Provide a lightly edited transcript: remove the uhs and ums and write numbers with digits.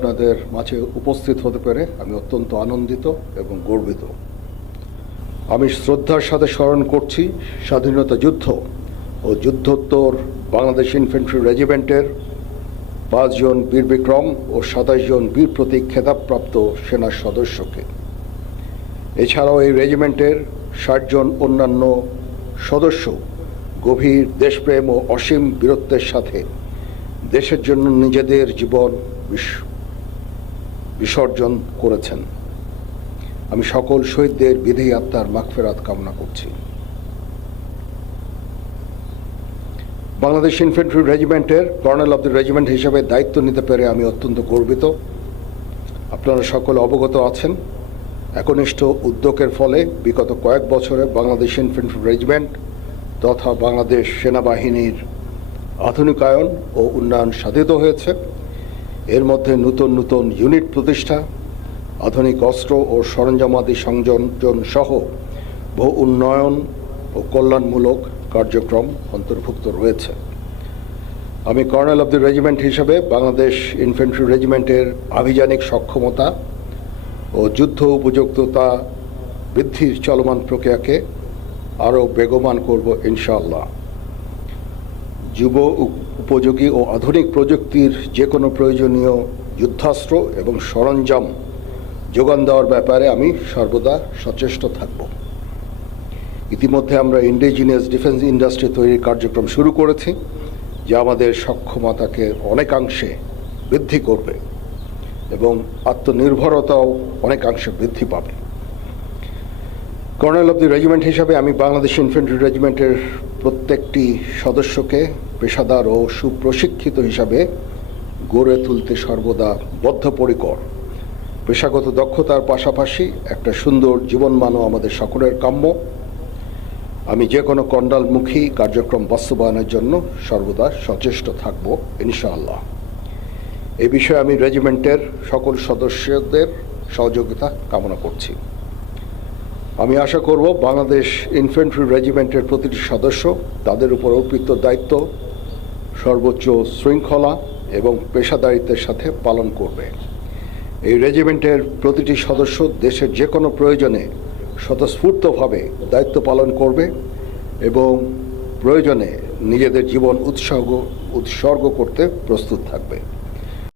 আপনাদের মাঝে উপস্থিত হতে পেরে আমি অত্যন্ত আনন্দিত এবং গর্বিত। আমি শ্রদ্ধার সাথে স্মরণ করছি স্বাধীনতা যুদ্ধ ও যুদ্ধোত্তর বাংলাদেশ ইনফ্যান্ট্রি রেজিমেন্টের 5 জন বীর বিক্রম ও 27 জন বীর প্রতীক খেতাবপ্রাপ্ত সেনা সদস্যকে। এছাড়াও এই রেজিমেন্টের 60 জন অন্যান্য সদস্য গভীর দেশপ্রেম ও অসীম বীরত্বের সাথে দেশের জন্য নিজেদের জীবন বিসর্জন করেছেন। আমি সকল শহীদদের বিদেহী আত্মার মাগফিরাত কামনা করছি। বাংলাদেশ ইনফ্যান্ট্রি রেজিমেন্টের কর্নেল অব দ্য রেজিমেন্ট হিসেবে দায়িত্ব নিতে পেরে আমি অত্যন্ত গর্বিত। আপনারা সকলে অবগত আছেন, একনিষ্ঠ উদ্যোগের ফলে বিগত কয়েক বছরে বাংলাদেশ ইনফ্যান্ট্রি রেজিমেন্ট তথা বাংলাদেশ সেনাবাহিনীর আধুনিকায়ন ও উন্নয়ন সাধিত হয়েছে। এর মধ্যে নতুন নতুন ইউনিট প্রতিষ্ঠা, আধুনিক অস্ত্র ও সরঞ্জামাদি সংযোজন সহ বহু উন্নয়ন ও কল্যাণমূলক কার্যক্রম অন্তর্ভুক্ত রয়েছে। আমি কর্নেল অব দ্য রেজিমেন্ট হিসেবে বাংলাদেশ ইনফ্যান্ট্রি রেজিমেন্টের আভিযানিক সক্ষমতা ও যুদ্ধ উপযুক্ততা বৃদ্ধির চলমান প্রক্রিয়াকে আরও বেগবান করব ইনশাআল্লাহ। যুব উপযোগী ও আধুনিক প্রযুক্তির যে কোনো প্রয়োজনীয় যুদ্ধাস্ত্র এবং সরঞ্জাম যোগান দেওয়ার ব্যাপারে আমি সর্বদা সচেষ্ট থাকব। ইতিমধ্যে আমরা ইন্ডিজিনিয়াস ডিফেন্স ইন্ডাস্ট্রি তৈরির কার্যক্রম শুরু করেছি, যা আমাদের সক্ষমতাকে অনেকাংশে বৃদ্ধি করবে এবং আত্মনির্ভরতাও অনেকাংশে বৃদ্ধি পাবে। কর্নেল অব দ্য রেজিমেন্ট হিসাবে আমি বাংলাদেশ ইনফ্যান্ট্রি রেজিমেন্টের প্রত্যেকটি সদস্যকে পেশাদার ও সুপ্রশিক্ষিত হিসাবে গড়ে তুলতে সর্বদা বদ্ধপরিকর। পেশাগত দক্ষতার পাশাপাশি একটা সুন্দর জীবনমানও আমাদের সকলের কাম্য। আমি যে কোনো কণ্ডালমুখী কার্যক্রম বাস্তবায়নের জন্য সর্বদা সচেষ্ট থাকব ইনশাআল্লাহ। এ বিষয়ে আমি রেজিমেন্টের সকল সদস্যদের সহযোগিতা কামনা করছি। আমি আশা করব বাংলাদেশ ইনফ্যান্ট্রি রেজিমেন্টের প্রতিটি সদস্য তাদের উপর অর্পিত দায়িত্ব সর্বোচ্চ শৃঙ্খলা এবং পেশাদারিত্বের সাথে পালন করবে। এই রেজিমেন্টের প্রতিটি সদস্য দেশের যে কোনো প্রয়োজনে স্বতঃস্ফূর্তভাবে দায়িত্ব পালন করবে এবং প্রয়োজনে নিজেদের জীবন উৎসর্গ করতে প্রস্তুত থাকবে।